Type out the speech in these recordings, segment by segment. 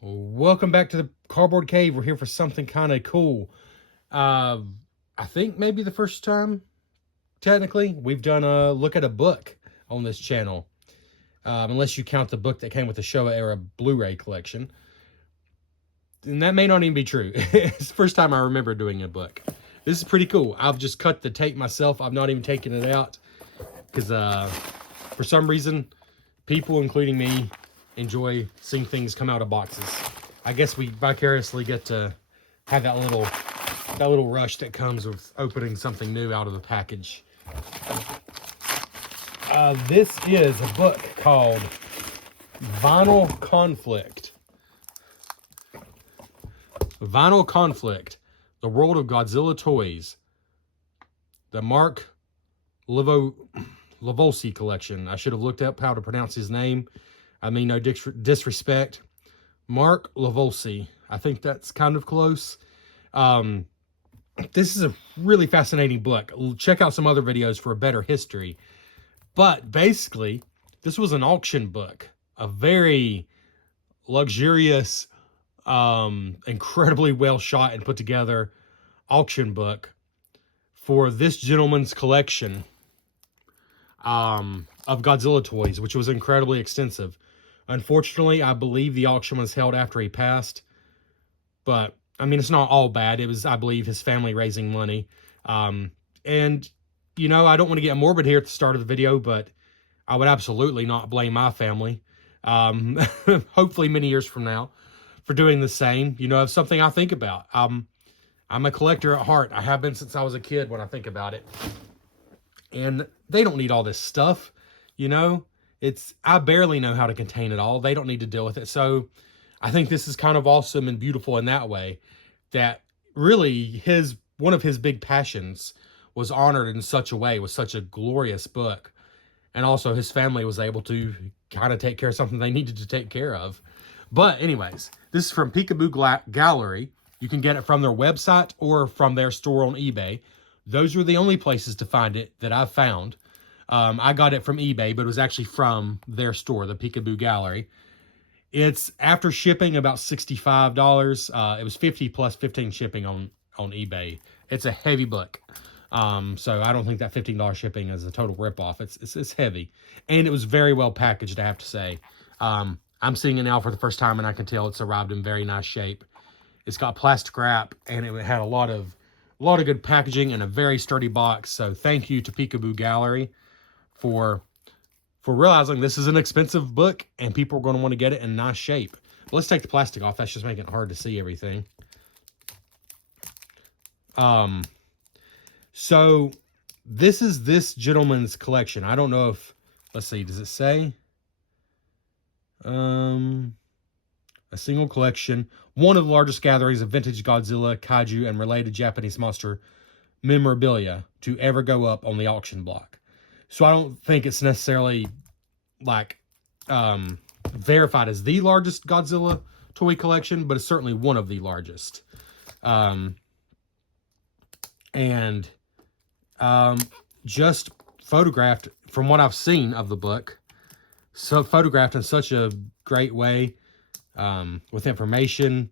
Welcome back to the Cardboard Cave. We're here for something kind of cool. I think maybe the first time, technically, we've done a look at a book on this channel. Unless you count the book that came with the Showa era Blu-ray collection. And that may not even be true. It's the first time I remember doing a book. This is pretty cool. I've just cut the tape myself. I've not even taken it out. Because for some reason, people, including me, enjoy seeing things come out of boxes. I guess we vicariously get to have that little rush that comes with opening something new out of the package. This is a book called Vinyl Conflict. Vinyl Conflict, The World of Godzilla Toys. The Mark Levolsi collection. I should have looked up how to pronounce his name. I mean, no disrespect. Mark Levolsi. I think that's kind of close. This is a really fascinating book. Check out some other videos for a better history. But basically, this was an auction book. A very luxurious, incredibly well shot and put together auction book for this gentleman's collection of Godzilla toys, which was incredibly extensive. Unfortunately, I believe the auction was held after he passed. But, I mean, it's not all bad. It was, I believe, his family raising money. And, you know, I don't want to get morbid here at the start of the video, but I would absolutely not blame my family. Hopefully many years from now for doing the same. You know, it's something I think about. I'm a collector at heart. I have been since I was a kid when I think about it. And they don't need all this stuff, you know. I barely know how to contain it all. They don't need to deal with it. So I think this is kind of awesome and beautiful in that way, that really one of his big passions was honored in such a way, with such a glorious book. And also his family was able to kind of take care of something they needed to take care of. But anyways, this is from Peekaboo Gallery. You can get it from their website or from their store on eBay. Those are the only places to find it that I've found. I got it from eBay, but it was actually from their store, the Peekaboo Gallery. It's, after shipping, about $65. It was $50 plus 15 shipping on eBay. It's a heavy book. So I don't think that $15 shipping is a total ripoff. It's heavy. And it was very well packaged, I have to say. I'm seeing it now for the first time, and I can tell it's arrived in very nice shape. It's got plastic wrap, and it had a lot of good packaging and a very sturdy box. So thank you to Peekaboo Gallery for realizing this is an expensive book and people are going to want to get it in nice shape. But let's take the plastic off. That's just making it hard to see everything. So this is this gentleman's collection. I don't know if, let's see, does it say? A single collection. One of the largest gatherings of vintage Godzilla, kaiju, and related Japanese monster memorabilia to ever go up on the auction block. So I don't think it's necessarily like verified as the largest Godzilla toy collection, but it's certainly one of the largest. Just photographed, from what I've seen of the book, so photographed in such a great way, with information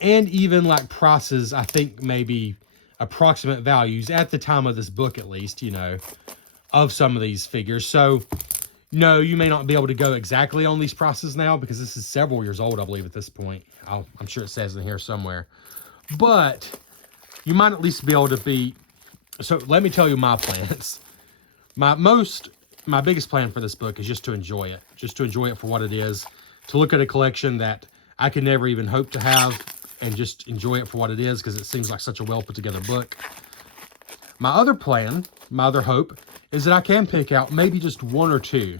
and even like prices, I think maybe approximate values at the time of this book, at least, you know, of some of these figures. So no, you may not be able to go exactly on these prices now, because this is several years old, I believe, at this point. I'm sure it says in here somewhere, but you might at least be able to be. So let me tell you my plans. My biggest plan for this book is just to enjoy it for what it is, to look at a collection that I could never even hope to have, and just enjoy it for what it is, because it seems like such a well put together book. My other plan, my other hope, is that I can pick out maybe just one or two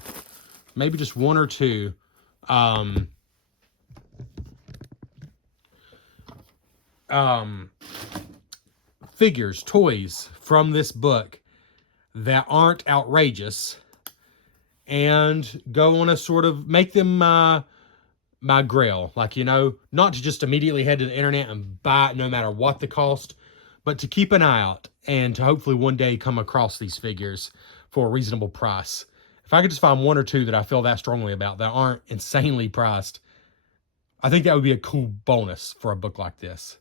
figures, toys from this book that aren't outrageous, and go on a sort of, make them my grail. Like, you know, not to just immediately head to the internet and buy it no matter what the cost, but to keep an eye out and to hopefully one day come across these figures for a reasonable price. If I could just find one or two that I feel that strongly about that aren't insanely priced, I think that would be a cool bonus for a book like this.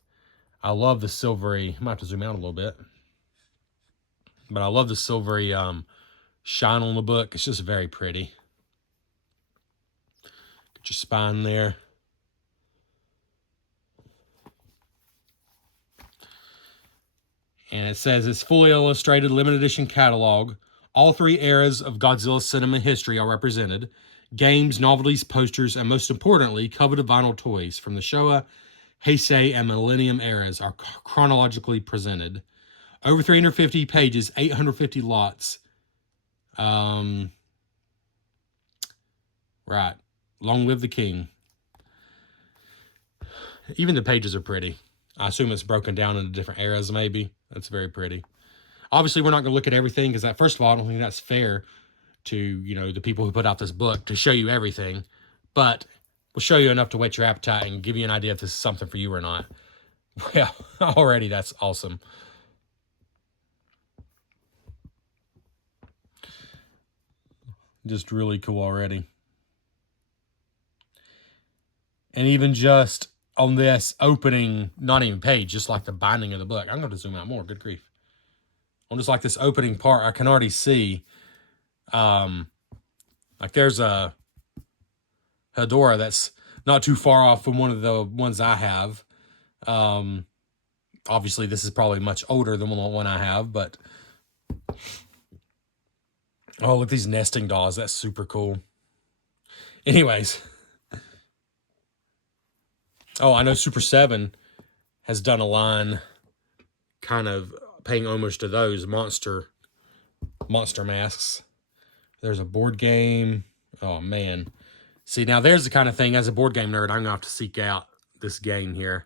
I love the silvery, I might have to zoom out a little bit, but I love the silvery shine on the book. It's just very pretty. Get your spine there. And it says it's fully illustrated limited edition catalog. All three eras of Godzilla cinema history are represented. Games, novelties, posters, and most importantly, coveted vinyl toys from the Showa, Heisei, and Millennium eras are chronologically presented. Over 350 pages, 850 lots. Right. Long live the king. Even the pages are pretty. I assume it's broken down into different eras, maybe. That's very pretty. Obviously, we're not going to look at everything because, first of all, I don't think that's fair to, you know, the people who put out this book to show you everything. But we'll show you enough to whet your appetite and give you an idea if this is something for you or not. Well, already that's awesome. Just really cool already. And even just on this opening, not even page, just like the binding of the book. I'm going to zoom out more. Good grief. On just like this opening part, I can already see, like there's a Hedorah that's not too far off from one of the ones I have. Obviously, this is probably much older than the one I have, but oh, look at these nesting dolls. That's super cool. Anyways. Oh, I know Super 7 has done a line kind of paying homage to those monster masks. There's a board game. Oh, man. See, now there's the kind of thing, as a board game nerd, I'm going to have to seek out this game here.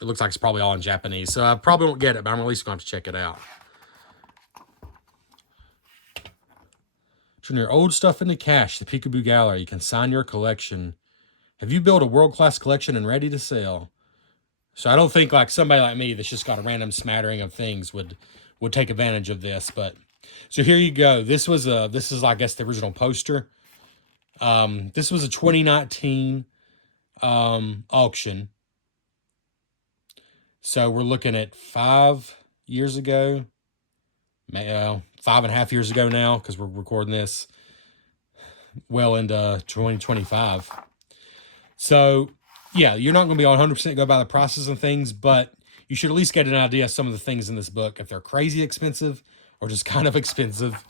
It looks like it's probably all in Japanese, so I probably won't get it, but I'm at least going to have to check it out. Turn your old stuff into cash. The Peekaboo Gallery. You can sign your collection. Have you built a world-class collection and ready to sell? So I don't think like somebody like me that's just got a random smattering of things would take advantage of this. But so here you go. This is I guess the original poster. This was a 2019 auction. So we're looking at 5 years ago, 5.5 years ago now, because we're recording this well into 2025. So, yeah, you're not going to be 100% go by the prices and things, but you should at least get an idea of some of the things in this book, if they're crazy expensive or just kind of expensive.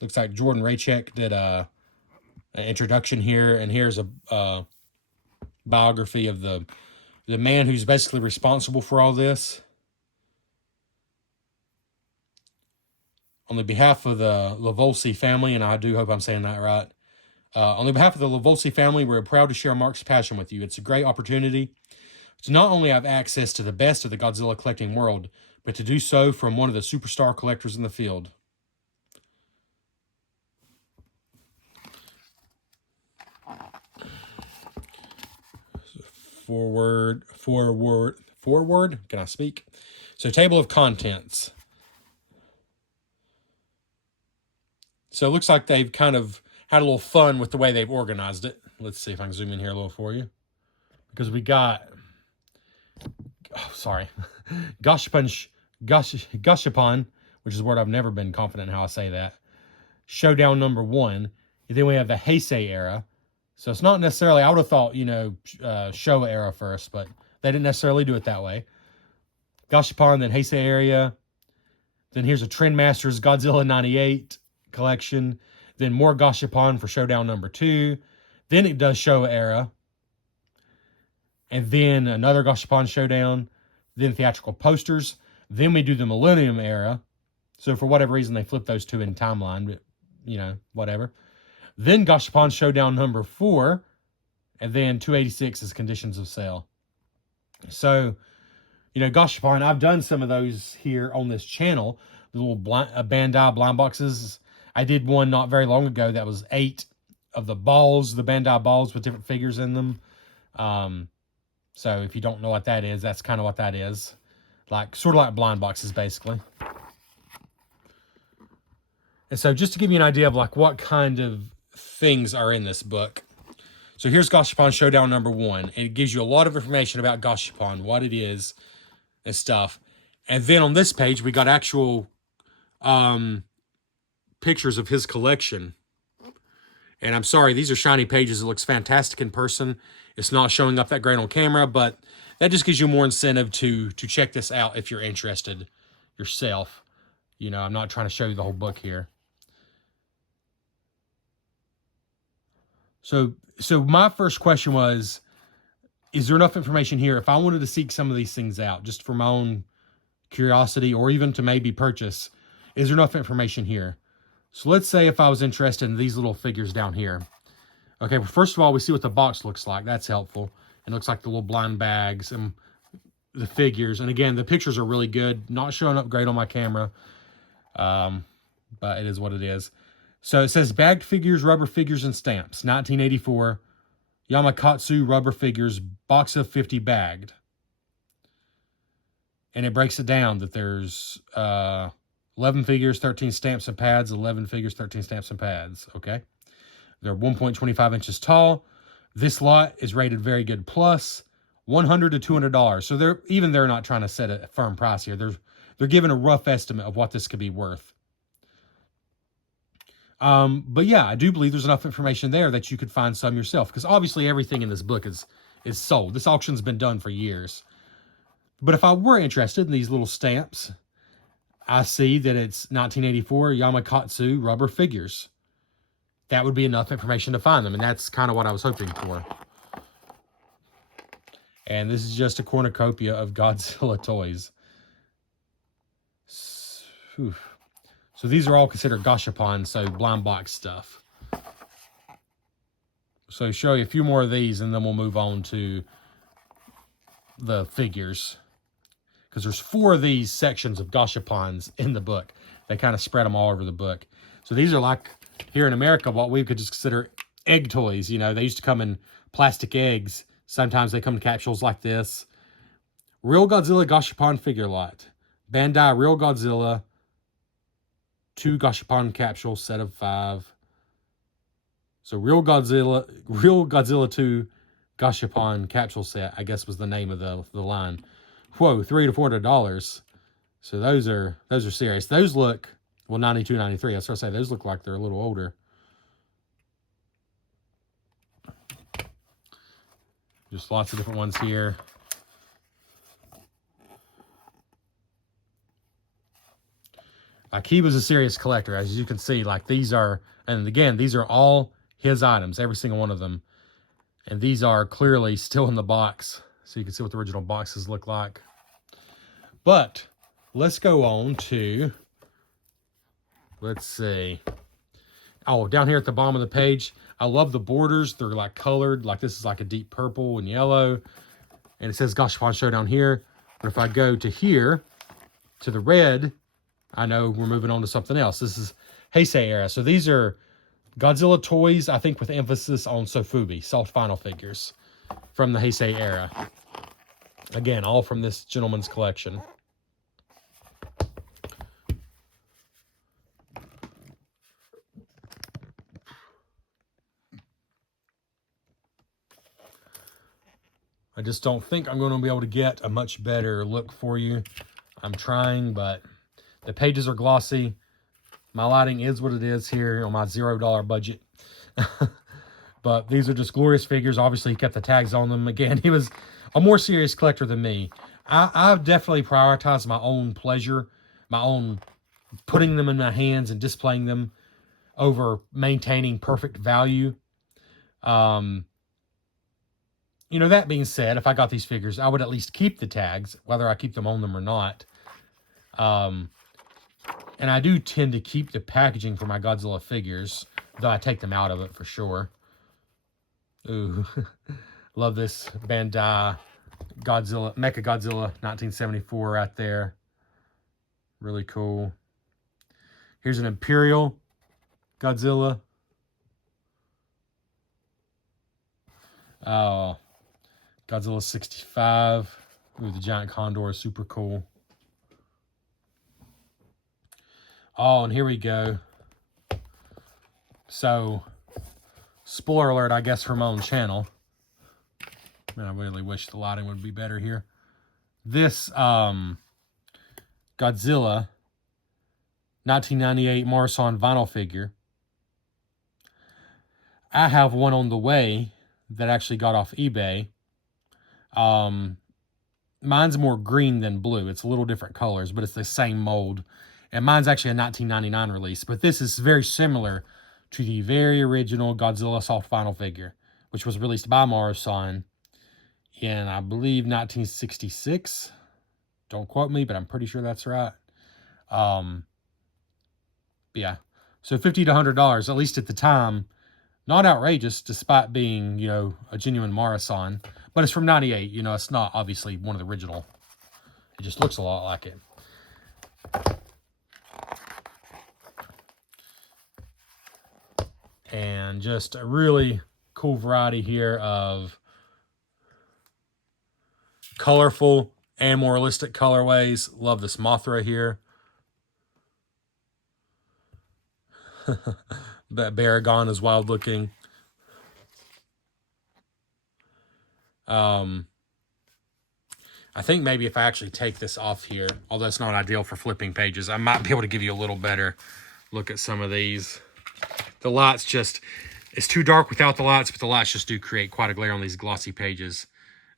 Looks like Jordan Raychek did an introduction here, and here's a biography of the man who's basically responsible for all this. On the behalf of the Lavolsi family, and I do hope I'm saying that right, on the behalf of the Lavolsi family, we're proud to share Mark's passion with you. It's a great opportunity to not only have access to the best of the Godzilla collecting world, but to do so from one of the superstar collectors in the field. Forward, can I speak? So, table of contents. So it looks like they've kind of had a little fun with the way they've organized it. Let's see if I can zoom in here a little for you. Because we got, Gashapon, which is a word I've never been confident in how I say that. Showdown number 1. And then we have the Heisei era. So it's not necessarily, I would have thought, you know, Showa era first, but they didn't necessarily do it that way. Gashapon, then Heisei area. Then here's a Trendmasters Godzilla 98 collection. Then more Gashapon for Showdown number 2. Then it does Showa era. And then another Gashapon Showdown. Then theatrical posters. Then we do the Millennium era. So for whatever reason, they flip those two in timeline, but, you know, whatever. Then Gashapon Showdown number 4. And then 286 is Conditions of Sale. So, you know, Gashapon, I've done some of those here on this channel. The little Bandai blind boxes. I did one not very long ago that was 8 of the balls, the Bandai balls with different figures in them. So if you don't know what that is, that's kind of what that is. Like, sort of like blind boxes, basically. And so just to give you an idea of like what kind of things are in this book. So here's Gashapon Showdown #1. And it gives you a lot of information about Gashapon, what it is and stuff. And then on this page, we got actual pictures of his collection. And I'm sorry, these are shiny pages. It looks fantastic in person. It's not showing up that great on camera, but that just gives you more incentive to check this out if you're interested yourself. You know, I'm not trying to show you the whole book here. So my first question was, is there enough information here if I wanted to seek some of these things out just for my own curiosity or even to maybe purchase? Is there enough information here? So let's say if I was interested in these little figures down here. Okay, well, first of all, we see what the box looks like. That's helpful. It looks like the little blind bags and the figures. And again, the pictures are really good. Not showing up great on my camera, but it is what it is. So it says bagged figures, rubber figures, and stamps. 1984. Yamakatsu rubber figures, box of 50 bagged. And it breaks it down that there's 11 figures, 13 stamps and pads, 11 figures, 13 stamps and pads. Okay. They're 1.25 inches tall. This lot is rated very good plus, $100 to $200. So they're not trying to set a firm price here. They're giving a rough estimate of what this could be worth. But yeah, I do believe there's enough information there that you could find some yourself, because obviously everything in this book is sold. This auction's been done for years. But if I were interested in these little stamps, I see that it's 1984 Yamakatsu rubber figures. That would be enough information to find them, and that's kind of what I was hoping for. And this is just a cornucopia of Godzilla toys. So these are all considered Gashapon, so blind box stuff. So show you a few more of these, and then we'll move on to the figures. Because there's 4 of these sections of Gashapons in the book. They kind of spread them all over the book. So these are like, here in America, what we could just consider egg toys. You know, they used to come in plastic eggs. Sometimes they come in capsules like this. Real Godzilla Gashapon figure lot. Bandai Real Godzilla. 2 Gashapon capsules, set of 5. So Real Godzilla 2 Gashapon capsule set, I guess was the name of the line. Whoa, $300 to $400. So those are serious. Those look, well, 92, 93. I was going to say, those look like they're a little older. Just lots of different ones here. He was a serious collector, as you can see. Like these are, and again, these are all his items, every single one of them. And these are clearly still in the box, so you can see what the original boxes look like. But let's go on to, let's see. Oh, down here at the bottom of the page, I love the borders. They're like colored, like this is like a deep purple and yellow. And it says Gashapon Showdown here. But if I go to here, to the red, I know we're moving on to something else. This is Heisei era. So these are Godzilla toys, I think with emphasis on Sofubi, soft vinyl figures from the Heisei era. Again, all from this gentleman's collection. I just don't think I'm going to be able to get a much better look for you. I'm trying, but the pages are glossy. My lighting is what it is here on my $0 budget. But these are just glorious figures. Obviously, he kept the tags on them. Again, he was a more serious collector than me. I've definitely prioritized my own pleasure, my own putting them in my hands and displaying them over maintaining perfect value. You know, that being said, if I got these figures, I would at least keep the tags, whether I keep them on them or not. And I do tend to keep the packaging for my Godzilla figures, though I take them out of it for sure. Ooh, love this Bandai Godzilla, Mecha Godzilla 1974 right there. Really cool. Here's an Imperial Godzilla. Oh, Godzilla 65. Ooh, the giant condor is super cool. Oh, and here we go. So, spoiler alert, I guess, for my own channel. Man, I really wish the lighting would be better here. This Godzilla 1998 Morrison vinyl figure. I have one on the way that actually got off eBay. Mine's more green than blue. It's a little different colors, but it's the same mold. And mine's actually a 1999 release. But this is very similar to the very original Godzilla soft vinyl figure, which was released by Morrison in, I believe, 1966. Don't quote me, but I'm pretty sure that's right. Yeah. So $50 to $100, at least at the time. Not outrageous, despite being, you know, a genuine Morrison. But it's from 98. You know, it's not obviously one of the original. It just looks a lot like it. And just a really cool variety here of colorful and more realistic colorways. Love this Mothra here. That Baragon is wild looking. I think maybe if I actually take this off here, although it's not ideal for flipping pages, I might be able to give you a little better look at some of these. The lights just, it's too dark without the lights, but the lights just do create quite a glare on these glossy pages.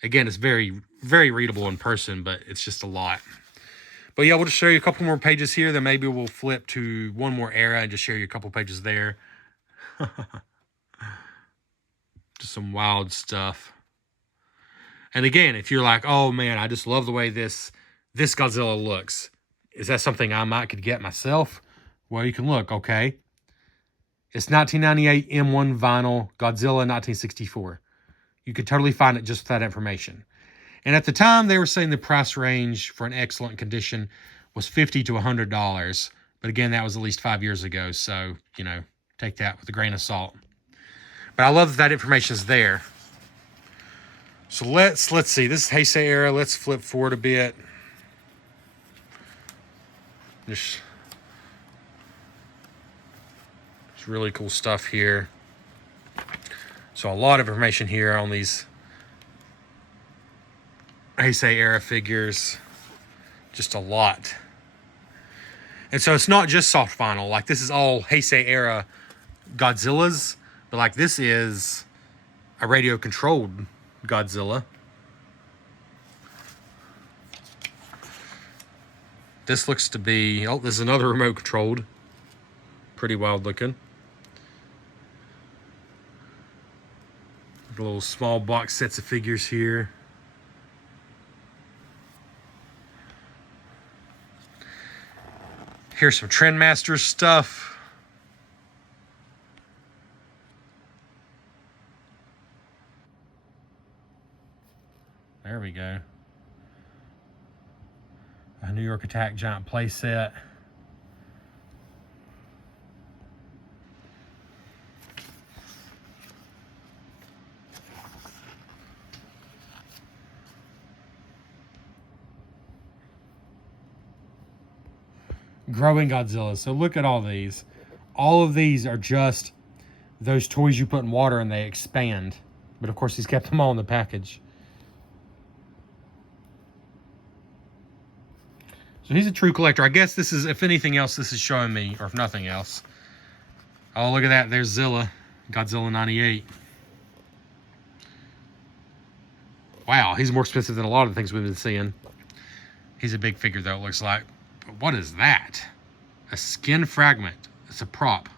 Again, it's very, very readable in person, but it's just a lot. But yeah, we'll just show you a couple more pages here. Then maybe we'll flip to one more era and just show you a couple pages there. Just some wild stuff. And again, if you're like, oh man, I just love the way this Godzilla looks. Is that something I might could get myself? Well, you can look, okay. It's 1998 M1 vinyl Godzilla 1964. You could totally find it just with that information. And at the time, they were saying the price range for an excellent condition was $50 to $100. But again, that was at least 5 years ago. So, you know, take that with a grain of salt. But I love that information is there. So let's see. This is Heisei era. Let's flip forward a bit. There's really cool stuff here. So a lot of information here on these Heisei era figures. Just a lot. And so it's not just soft vinyl. Like this is all Heisei era Godzillas. But like this is a radio controlled Godzilla. This looks to be, oh, this is another remote controlled. Pretty wild looking. Little small box sets of figures here. Here's some Trendmaster stuff. There we go. A New York Attack giant play set. Growing Godzilla. So look at all these. All of these are just those toys you put in water and they expand. But of course he's kept them all in the package. So he's a true collector. I guess this is, if anything else, this is showing me, or if nothing else. Oh, look at that. There's Zilla. Godzilla 98. Wow, he's more expensive than a lot of the things we've been seeing. He's a big figure, though, it looks like. But what is that? A skin fragment. It's a prop.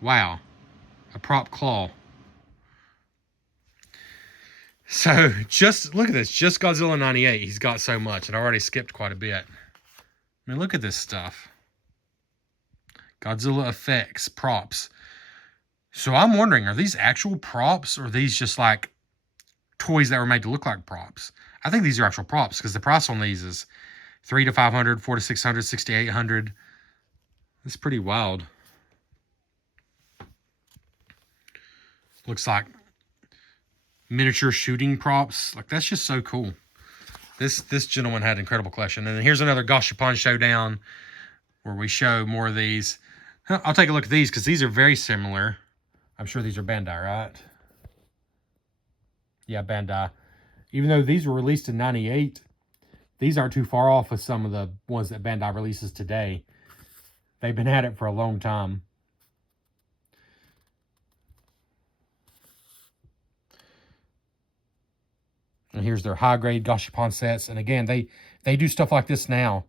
Wow. A prop claw. So, just look at this. Just Godzilla 98. He's got so much. And I already skipped quite a bit. I mean, look at this stuff. Godzilla effects, props. So I'm wondering, are these actual props or are these just like toys that were made to look like props? I think these are actual props because the price on these is $300 to $500, $400 to $600, $600 to $800. It's pretty wild. Looks like miniature shooting props. Like, that's just so cool. This gentleman had an incredible collection. And then here's another Gashapon Showdown where we show more of these. I'll take a look at these because these are very similar. I'm sure these are Bandai, right? Yeah, Bandai. Even though these were released in 98, these aren't too far off of some of the ones that Bandai releases today. They've been at it for a long time. And here's their high-grade Gashapon sets. And again, they do stuff like this now.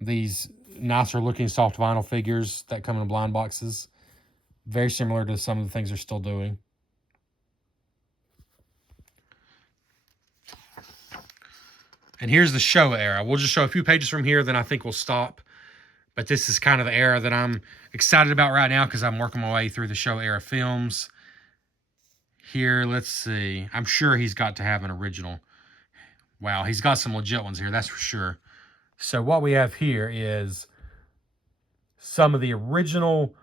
These nicer-looking soft vinyl figures that come in blind boxes. Very similar to some of the things they're still doing. And here's the Showa era. We'll just show a few pages from here, then I think we'll stop. But this is kind of the era that I'm excited about right now because I'm working my way through the Showa era films. Here, let's see. I'm sure he's got to have an original. Wow, he's got some legit ones here, that's for sure. So what we have here is some of the original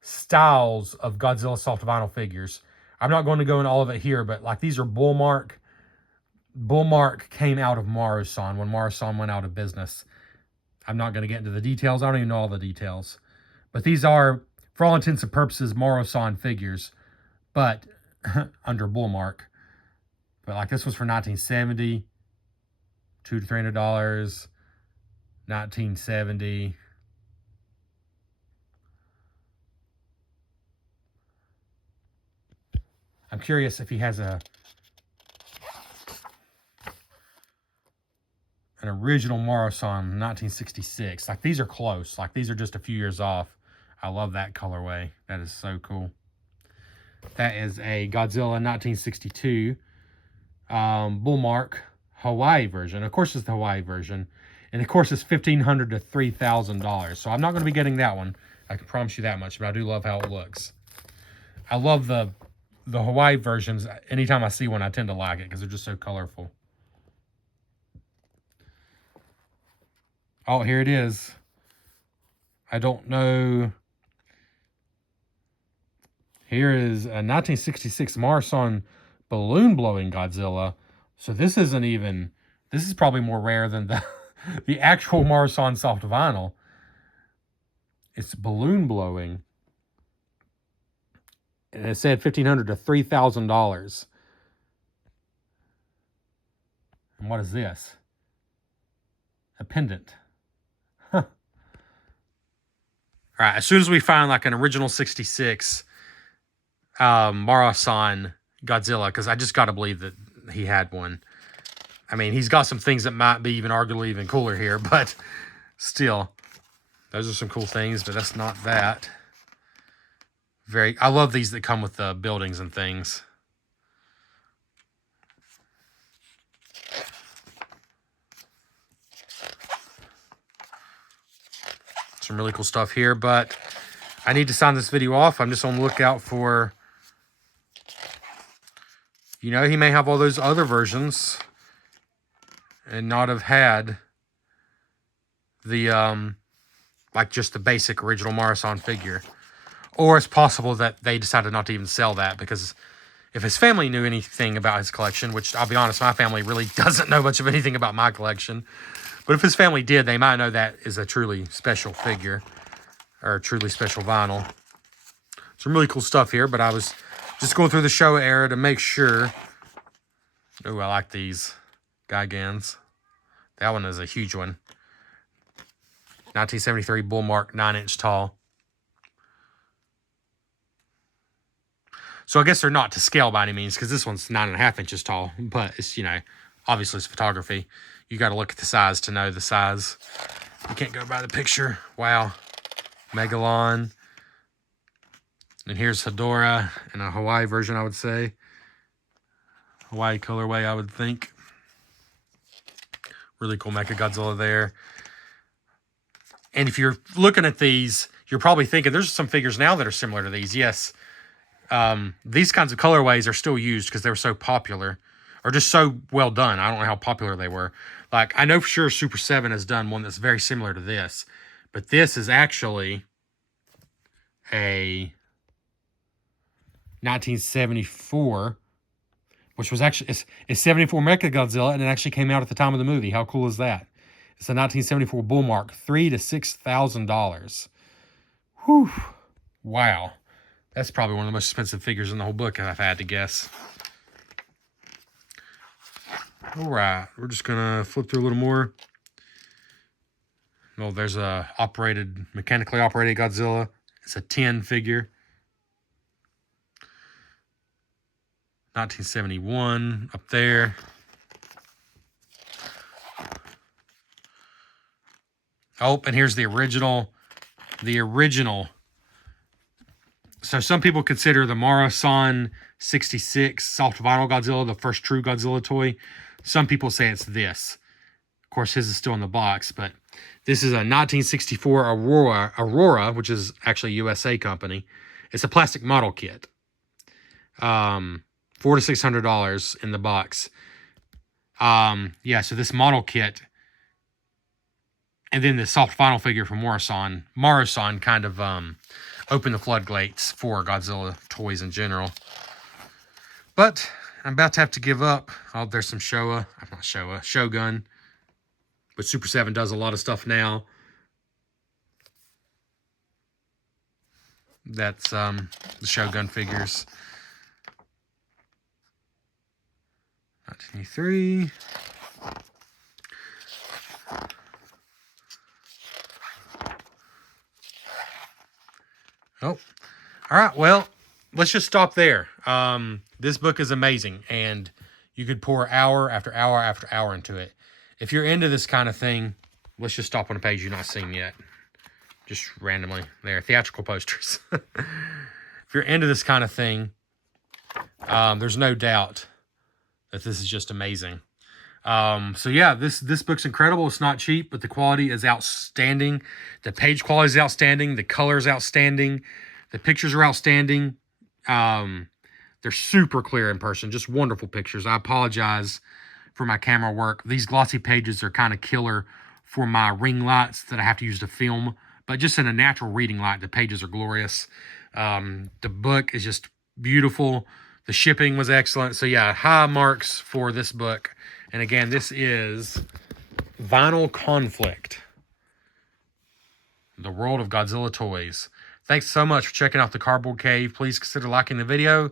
styles of Godzilla soft vinyl figures. I'm not going to go into all of it here, but like these are Bullmark. Bullmark came out of Marusan when Marusan went out of business. I'm not going to get into the details. I don't even know all the details. But these are, for all intents and purposes, Marusan figures, but under Bullmark. But like this was for 1970, $200 to $300, 1970. I'm curious if he has an original Marusan 1966. Like these are close. Like these are just a few years off. I love that colorway. That is so cool. That is a Godzilla 1962 Bullmark Hawaii version. Of course, it's the Hawaii version. And of course, it's $1,500 to $3,000. So I'm not going to be getting that one. I can promise you that much. But I do love how it looks. I love the Hawaii versions. Anytime I see one, I tend to like it because they're just so colorful. Oh, here it is. I don't know. Here is a 1966 Marusan balloon blowing Godzilla. So this isn't even, this is probably more rare than the actual Marusan soft vinyl. It's balloon blowing. And it said $1,500 to $3,000. And what is this? A pendant. Huh. All right, as soon as we find like an original 66 Marusan Godzilla, because I just got to believe that he had one. I mean, he's got some things that might be even arguably even cooler here, but still, those are some cool things, but that's not that. I love these that come with the buildings and things. Some really cool stuff here, but I need to sign this video off. I'm just on the lookout for, you know, he may have all those other versions and not have had the, like just the basic original Marusan figure. Or it's possible that they decided not to even sell that because if his family knew anything about his collection, which I'll be honest, my family really doesn't know much of anything about my collection. But if his family did, they might know that is a truly special figure or a truly special vinyl. Some really cool stuff here, but I was just going through the Showa era to make sure. Oh, I like these Gigans. That one is a huge one. 1973 Bullmark 9-inch tall. So I guess they're not to scale by any means because this one's 9.5 inches tall. But it's, you know, obviously it's photography. You got to look at the size to know the size. You can't go by the picture. Wow. Megalon. And here's Hedorah in a Hawaii version, I would say. Hawaii colorway, I would think. Really cool Mechagodzilla there. And if you're looking at these, you're probably thinking there's some figures now that are similar to these. Yes. These kinds of colorways are still used because they were so popular. Or just so well done. I don't know how popular they were. Like, I know for sure Super 7 has done one that's very similar to this. But this is actually a 1974, which was actually, it's 74 Mechagodzilla, and it actually came out at the time of the movie. How cool is that? It's a 1974 Bullmark, $3,000 to $6,000. Whew. Wow. That's probably one of the most expensive figures in the whole book, if I've had to guess. All right, we're just gonna flip through a little more. Oh, there's a mechanically operated Godzilla. It's a 10 figure. 1971 up there. Oh, and here's the original. The original. So some people consider the Mara-san 66 soft vinyl Godzilla the first true Godzilla toy. Some people say it's this. Of course, his is still in the box, but this is a 1964 Aurora, which is actually a USA company. It's a plastic model kit. $400 to $600 in the box. Yeah, so this model kit, and then the soft vinyl figure from Mara-san kind of opened the floodgates for Godzilla toys in general. But I'm about to have to give up. Oh, there's some Shogun. But Super 7 does a lot of stuff now. That's the Shogun figures. 1983. Oh, all right. Well, let's just stop there. This book is amazing, and you could pour hour after hour after hour into it. If you're into this kind of thing, let's just stop on a page you've not seen yet. Just randomly there, theatrical posters. If you're into this kind of thing, there's no doubt that this is just amazing. So yeah, this book's incredible. It's not cheap, but the quality is outstanding. The page quality is outstanding. The color is outstanding. The pictures are outstanding. They're super clear in person. Just wonderful pictures. I apologize for my camera work. These glossy pages are kind of killer for my ring lights that I have to use to film. But just in a natural reading light, the pages are glorious. The book is just beautiful. The shipping was excellent. So yeah, high marks for this book. And again, this is Vinyl Conflict, The World of Godzilla Toys. Thanks so much for checking out the Cardboard Cave. Please consider liking the video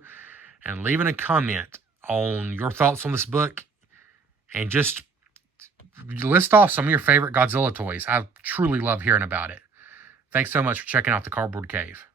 and leaving a comment on your thoughts on this book. And just list off some of your favorite Godzilla toys. I truly love hearing about it. Thanks so much for checking out the Cardboard Cave.